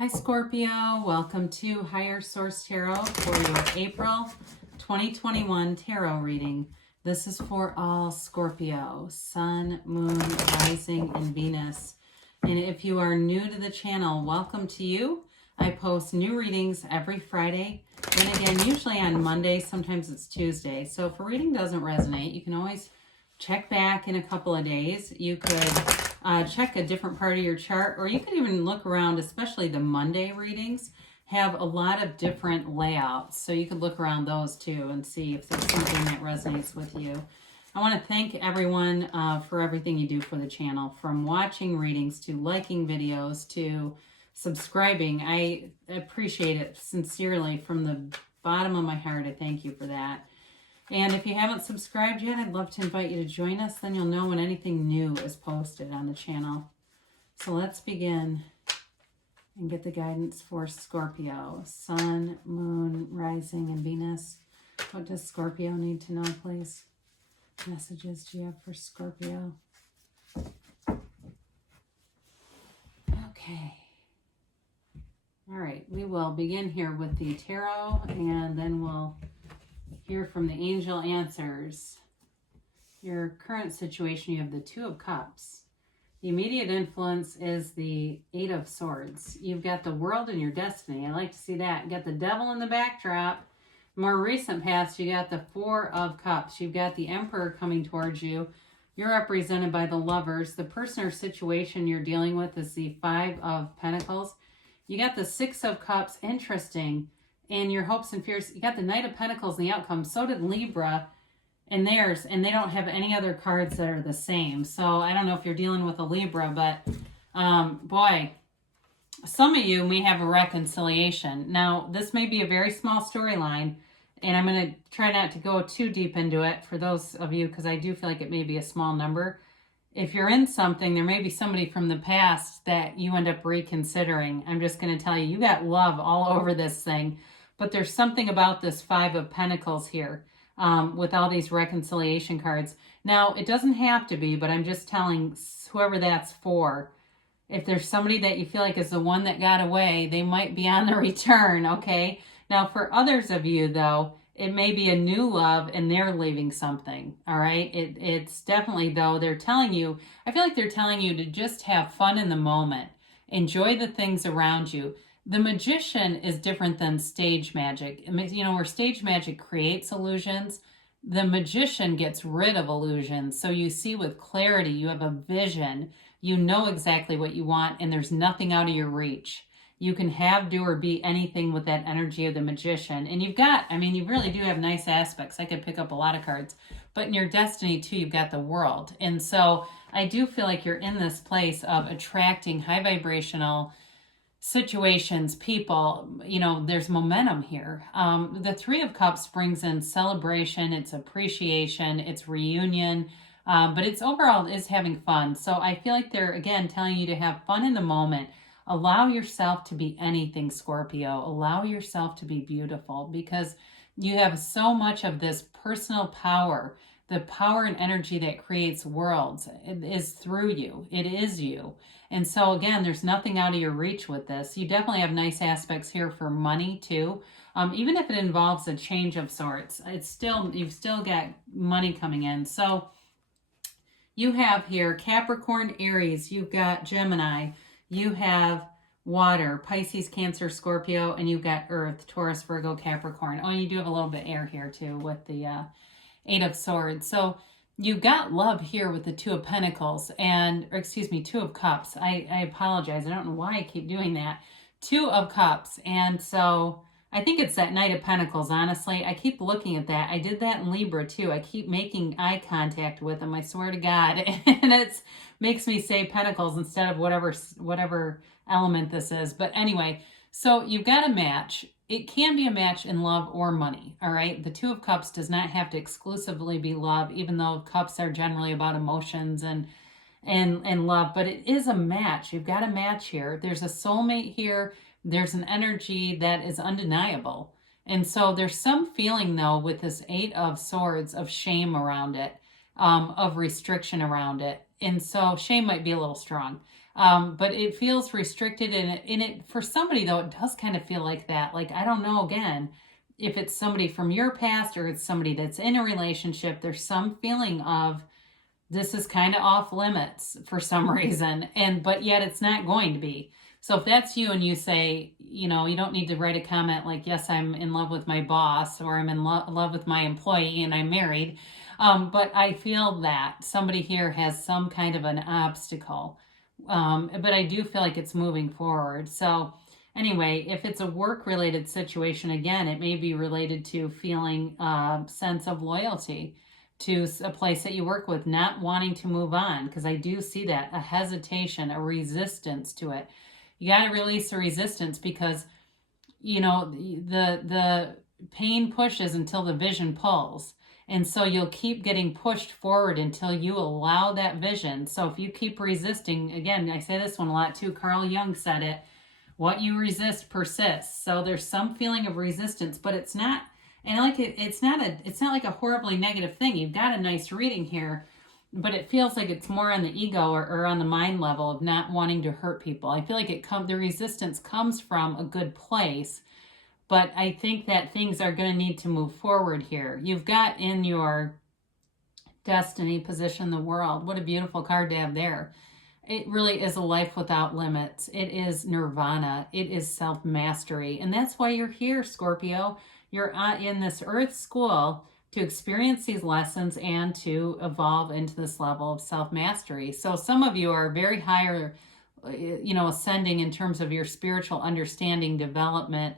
Hi Scorpio, welcome to Higher Source Tarot for your April 2021 tarot reading. This is for all Scorpio, Sun, Moon, Rising, and Venus. And if you are new to the channel, welcome to you. I post new readings every Friday, and again, usually on Monday, sometimes it's Tuesday. So if a reading doesn't resonate, you can always check back in a couple of days. You could check a different part of your chart, or you could even look around, especially the Monday readings have a lot of different layouts. So you could look around those too and see if there's something that resonates with you. I want to thank everyone for everything you do for the channel, from watching readings to liking videos to subscribing. I appreciate it sincerely from the bottom of my heart. I thank you for that. And if you haven't subscribed yet, I'd love to invite you to join us. Then you'll know when anything new is posted on the channel. So let's begin and get the guidance for Scorpio. Sun, Moon, Rising, and Venus. What does Scorpio need to know, please? Messages do you have for Scorpio? Okay. All right, we will begin here with the tarot, and then we'll hear from the angel answers. Your current situation, you have the Two of Cups. The immediate influence is the Eight of Swords. You've got the world and your destiny. I like to see that. You got the devil in the backdrop. More recent past, you got the Four of Cups. You've got the Emperor coming towards you. You're represented by the Lovers. The person or situation you're dealing with is the Five of Pentacles. You got the Six of Cups. Interesting. And your hopes and fears, you got the Knight of Pentacles in the outcome. So did Libra in theirs, and they don't have any other cards that are the same. So I don't know if you're dealing with a Libra, but boy, some of you may have a reconciliation. Now, this may be a very small storyline, and I'm going to try not to go too deep into it for those of you, because I do feel like it may be a small number. If you're in something, there may be somebody from the past that you end up reconsidering. I'm just going to tell you, you got love all over this thing. But there's something about this Five of Pentacles here with all these reconciliation cards. Now, it doesn't have to be, but I'm just telling whoever that's for, if there's somebody that you feel like is the one that got away, they might be on the return, okay? Now, for others of you, though, it may be a new love and they're leaving something, all right? It's definitely, though, they're telling you, I feel like they're telling you to just have fun in the moment. Enjoy the things around you. The magician is different than stage magic. You know, where stage magic creates illusions, the magician gets rid of illusions. So you see with clarity, you have a vision, you know exactly what you want, and there's nothing out of your reach. You can have, do, or be anything with that energy of the magician. And you've got, I mean, you really do have nice aspects. I could pick up a lot of cards. But in your destiny, too, you've got the world. And so I do feel like you're in this place of attracting high vibrational situations, people, you know, there's momentum here. The Three of Cups brings in celebration, it's appreciation, it's reunion, but it's overall is having fun. So I feel like they're, again, telling you to have fun in the moment. Allow yourself to be anything, Scorpio. Allow yourself to be beautiful, because you have so much of this personal power. The power and energy that creates worlds is through you. It is you. And so, again, there's nothing out of your reach with this. You definitely have nice aspects here for money, too. Even if it involves a change of sorts, you've still got money coming in. So you have here Capricorn, Aries. You've got Gemini. You have water, Pisces, Cancer, Scorpio. And you've got Earth, Taurus, Virgo, Capricorn. Oh, and you do have a little bit air here, too, with the Eight of Swords. So you've got love here with the Two of Pentacles Two of Cups. I apologize. I don't know why I keep doing that. Two of Cups. And so I think it's that Knight of Pentacles, honestly. I keep looking at that. I did that in Libra, too. I keep making eye contact with them, I swear to God. And it makes me say Pentacles instead of whatever element this is. But anyway, so you've got a match. It can be a match in love or money, all right? The Two of Cups does not have to exclusively be love, even though cups are generally about emotions and love, but it is a match. You've got a match here. There's a soulmate here. There's an energy that is undeniable. And so there's some feeling, though, with this Eight of Swords of shame around it, of restriction around it. And so shame might be a little strong. But it feels restricted, and it for somebody though, it does kind of feel like that. Like, I don't know, again, if it's somebody from your past or it's somebody that's in a relationship, there's some feeling of this is kind of off limits for some reason, but yet it's not going to be. So if that's you and you say, you don't need to write a comment like, yes, I'm in love with my boss, or I'm in love with my employee and I'm married. But I feel that somebody here has some kind of an obstacle. But I do feel like it's moving forward. So anyway, if it's a work-related situation, again, it may be related to feeling a sense of loyalty to a place that you work with, not wanting to move on, because I do see that, a hesitation, a resistance to it. You got to release the resistance, because the pain pushes until the vision pulls. And so you'll keep getting pushed forward until you allow that vision. So if you keep resisting, again, I say this one a lot too, Carl Jung said it, what you resist persists. So there's some feeling of resistance, but it's not, and it's not like a horribly negative thing. You've got a nice reading here, but it feels like it's more on the ego or on the mind level of not wanting to hurt people. I feel like the resistance comes from a good place, but I think that things are going to need to move forward here. You've got in your destiny position the world. What a beautiful card to have there. It really is a life without limits. It is nirvana. It is self-mastery. And that's why you're here, Scorpio. You're in this earth school to experience these lessons and to evolve into this level of self-mastery. So some of you are very higher, ascending in terms of your spiritual understanding, development,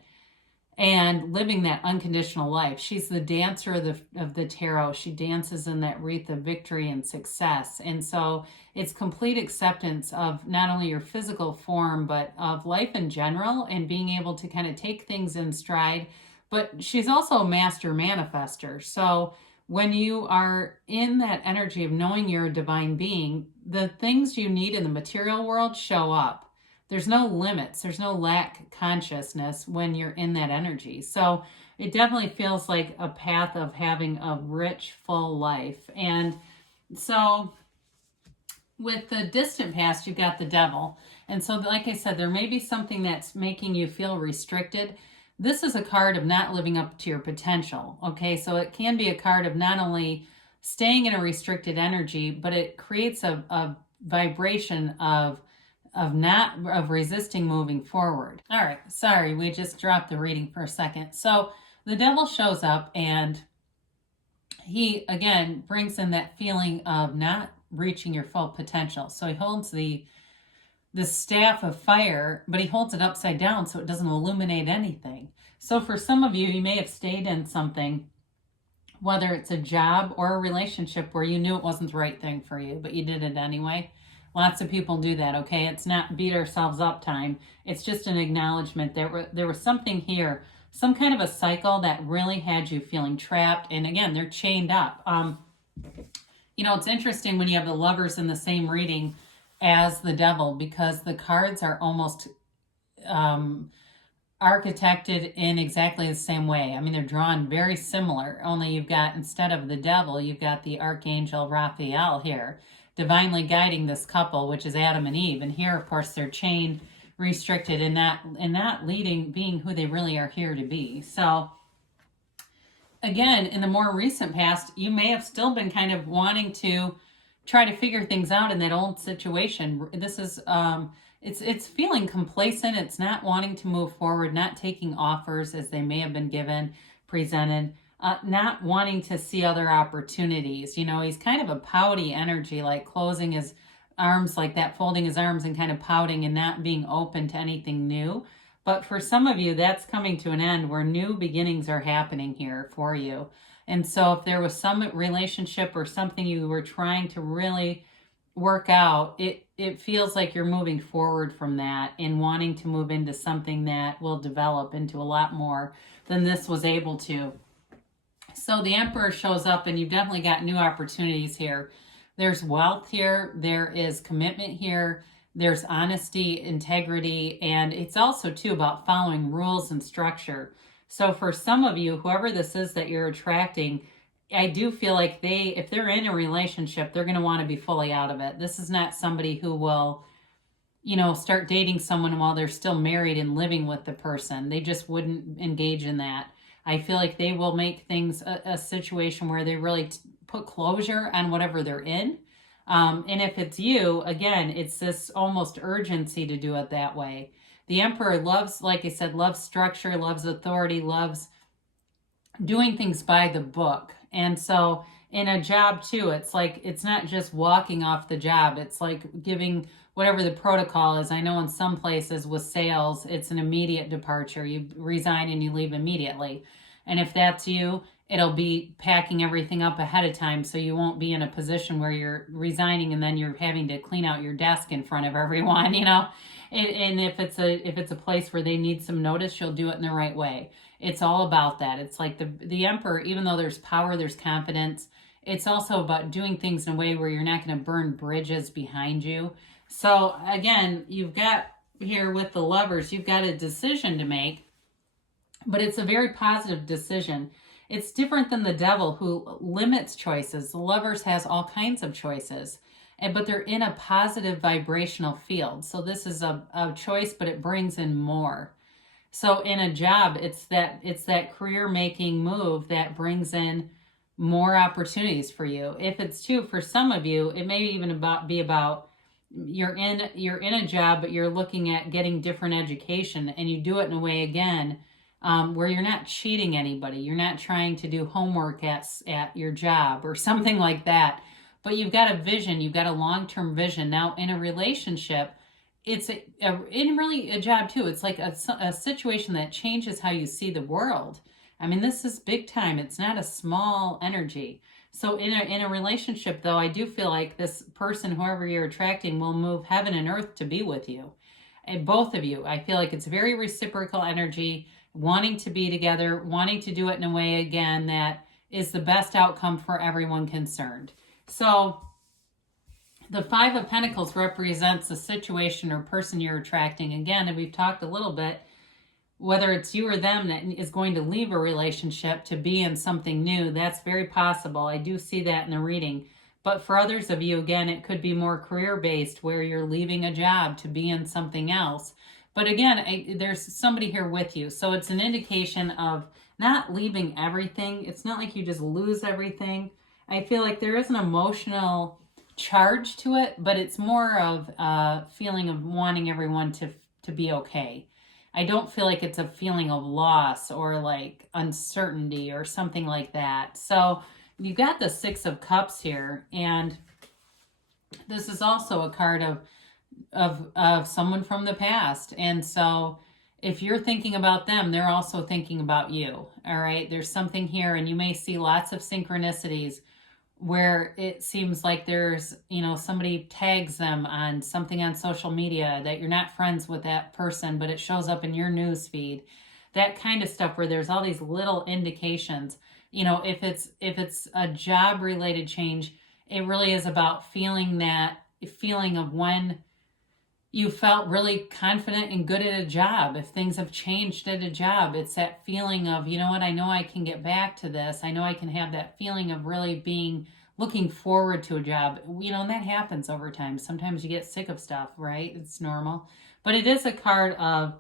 and living that unconditional life. She's the dancer of the tarot. She dances in that wreath of victory and success. And so it's complete acceptance of not only your physical form, but of life in general, and being able to kind of take things in stride. But she's also a master manifester. So when you are in that energy of knowing you're a divine being, the things you need in the material world show up. There's no limits. There's no lack consciousness when you're in that energy. So it definitely feels like a path of having a rich, full life. And so with the distant past, you've got the devil. And so, like I said, there may be something that's making you feel restricted. This is a card of not living up to your potential. Okay, so it can be a card of not only staying in a restricted energy, but it creates a vibration of resisting moving forward. All right, sorry, we just dropped the reading for a second. So the devil shows up, and he again brings in that feeling of not reaching your full potential. So he holds the staff of fire, but he holds it upside down so it doesn't illuminate anything. So for some of you, you may have stayed in something, whether it's a job or a relationship where you knew it wasn't the right thing for you, but you did it anyway. Lots of people do that, okay? It's not beat ourselves up time. It's just an acknowledgement that there was something here, some kind of a cycle that really had you feeling trapped. And again, they're chained up. It's interesting when you have the Lovers in the same reading as the devil, because the cards are almost architected in exactly the same way. I mean, they're drawn very similar, only you've got, instead of the devil, you've got the Archangel Raphael here, divinely guiding this couple, which is Adam and Eve. And here, of course, they're chained, restricted, and not being who they really are here to be. So again, in the more recent past, you may have still been kind of wanting to try to figure things out in that old situation. This is it's feeling complacent. It's not wanting to move forward, not taking offers as they may have been presented. Not wanting to see other opportunities. He's kind of a pouty energy, like closing his arms like that, folding his arms and kind of pouting and not being open to anything new. But for some of you, that's coming to an end where new beginnings are happening here for you. And so if there was some relationship or something you were trying to really work out, it feels like you're moving forward from that and wanting to move into something that will develop into a lot more than this was able to. So the Emperor shows up, and you've definitely got new opportunities here. There's wealth here. There is commitment here. There's honesty, integrity, and it's also, too, about following rules and structure. So for some of you, whoever this is that you're attracting, I do feel like if they're in a relationship, they're going to want to be fully out of it. This is not somebody who will start dating someone while they're still married and living with the person. They just wouldn't engage in that. I feel like they will make things a situation where they really put closure on whatever they're in. And if it's you, again, it's this almost urgency to do it that way. The Emperor loves, like I said, loves structure, loves authority, loves doing things by the book. And so in a job too, it's like, it's not just walking off the job. It's like giving whatever the protocol is. I know in some places with sales, it's an immediate departure. You resign and you leave immediately. And if that's you, it'll be packing everything up ahead of time, so you won't be in a position where you're resigning and then you're having to clean out your desk in front of everyone, And if it's a place where they need some notice, you'll do it in the right way. It's all about that. It's like the Emperor, even though there's power, there's confidence, it's also about doing things in a way where you're not going to burn bridges behind you. So again, you've got here with the Lovers, you've got a decision to make, but it's a very positive decision. It's different than the Devil, who limits choices. The Lovers has all kinds of choices, but they're in a positive vibrational field. So this is a choice, but it brings in more. So in a job, it's that career-making move that brings in more opportunities for you. If it's too, for some of you, it may even be about you're in a job, but you're looking at getting different education, and you do it in a way, again, where you're not cheating anybody. You're not trying to do homework at your job or something like that. But you've got a vision. You've got a long-term vision. Now, in a relationship, it's in really a job too. It's like a situation that changes how you see the world. I mean, this is big time. It's not a small energy. So in a relationship, though, I do feel like this person, whoever you're attracting, will move heaven and earth to be with you. And both of you, I feel like it's very reciprocal energy, wanting to be together, wanting to do it in a way, again, that is the best outcome for everyone concerned. So the Five of Pentacles represents the situation or person you're attracting. Again, and we've talked a little bit, whether it's you or them that is going to leave a relationship to be in something new, that's very possible. I do see that in the reading. But for others of you, again, it could be more career-based, where you're leaving a job to be in something else. But again, there's somebody here with you. So it's an indication of not leaving everything. It's not like you just lose everything. I feel like there is an emotional charge to it, but it's more of a feeling of wanting everyone to be okay. I don't feel like it's a feeling of loss or like uncertainty or something like that. So you've got the Six of Cups here, and this is also a card of someone from the past. And so if you're thinking about them, they're also thinking about you. All right. There's something here, and you may see lots of synchronicities where it seems like there's, somebody tags them on something on social media that you're not friends with that person, but it shows up in your news feed. That kind of stuff, where there's all these little indications. If it's a job related change, it really is about feeling that feeling of when you felt really confident and good at a job. If things have changed at a job, it's that feeling of, you know what, I know I can get back to this. I know I can have that feeling of really looking forward to a job. And that happens over time. Sometimes you get sick of stuff, right? It's normal. But it is a card of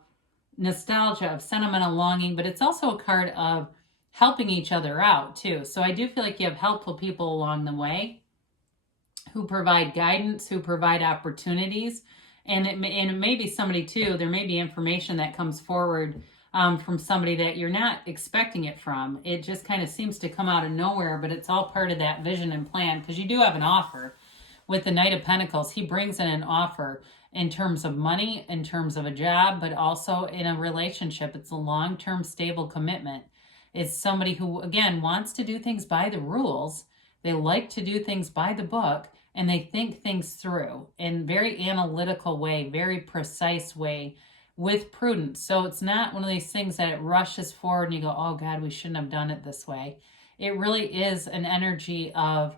nostalgia, of sentimental longing, but it's also a card of helping each other out too. So I do feel like you have helpful people along the way who provide guidance, who provide opportunities. And it may be somebody too, there may be information that comes forward from somebody that you're not expecting it from. It just kind of seems to come out of nowhere, but it's all part of that vision and plan, because you do have an offer. With the Knight of Pentacles, he brings in an offer in terms of money, in terms of a job, but also in a relationship. It's a long-term stable commitment. It's somebody who, again, wants to do things by the rules. They like to do things by the book, and they think things through in very analytical way, very precise way, with prudence. So it's not one of these things that it rushes forward and you go, oh God, we shouldn't have done it this way. It really is an energy of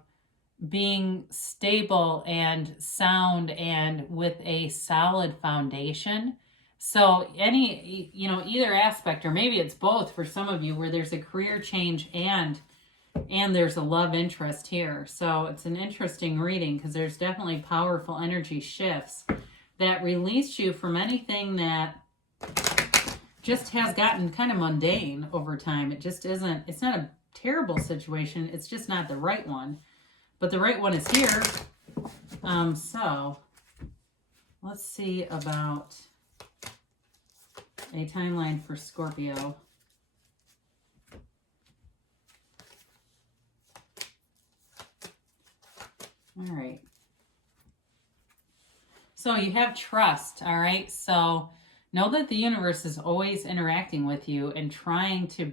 being stable and sound and with a solid foundation. So either aspect, or maybe it's both for some of you, where there's a career change and there's a love interest here. So it's an interesting reading, because there's definitely powerful energy shifts that release you from anything that just has gotten kind of mundane over time. It just isn't, it's not a terrible situation. It's just not the right one. But the right one is here. So let's see about a timeline for Scorpio. All right. So you have trust, all right? So know that the universe is always interacting with you and trying to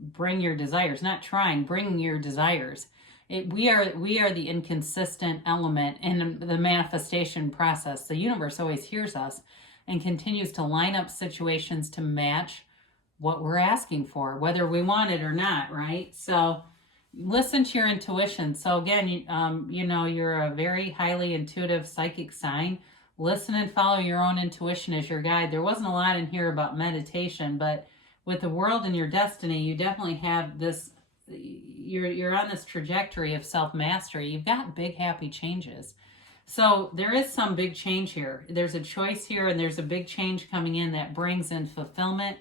bring your desires. Not trying, bring your desires. We are the inconsistent element in the manifestation process. The universe always hears us and continues to line up situations to match what we're asking for, whether we want it or not, right? So listen to your intuition. So again, you know, you're a very highly intuitive psychic sign. Listen and follow your own intuition as your guide. There wasn't a lot in here about meditation, but with the world and your destiny, you definitely have this, you're on this trajectory of self-mastery. You've got big, happy changes. So there is some big change here. There's a choice here, and there's a big change coming in that brings in fulfillment,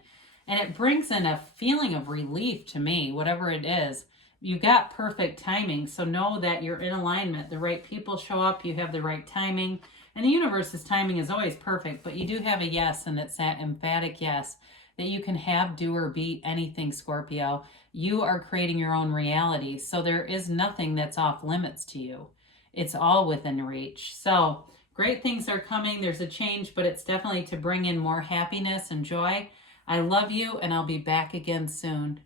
and it brings in a feeling of relief to me, whatever it is. You got perfect timing, so know that you're in alignment. The right people show up, you have the right timing, and the universe's timing is always perfect, but you do have a yes, and it's that emphatic yes that you can have, do, or be anything, Scorpio. You are creating your own reality, so there is nothing that's off limits to you. It's all within reach. So great things are coming. There's a change, but it's definitely to bring in more happiness and joy. I love you, and I'll be back again soon.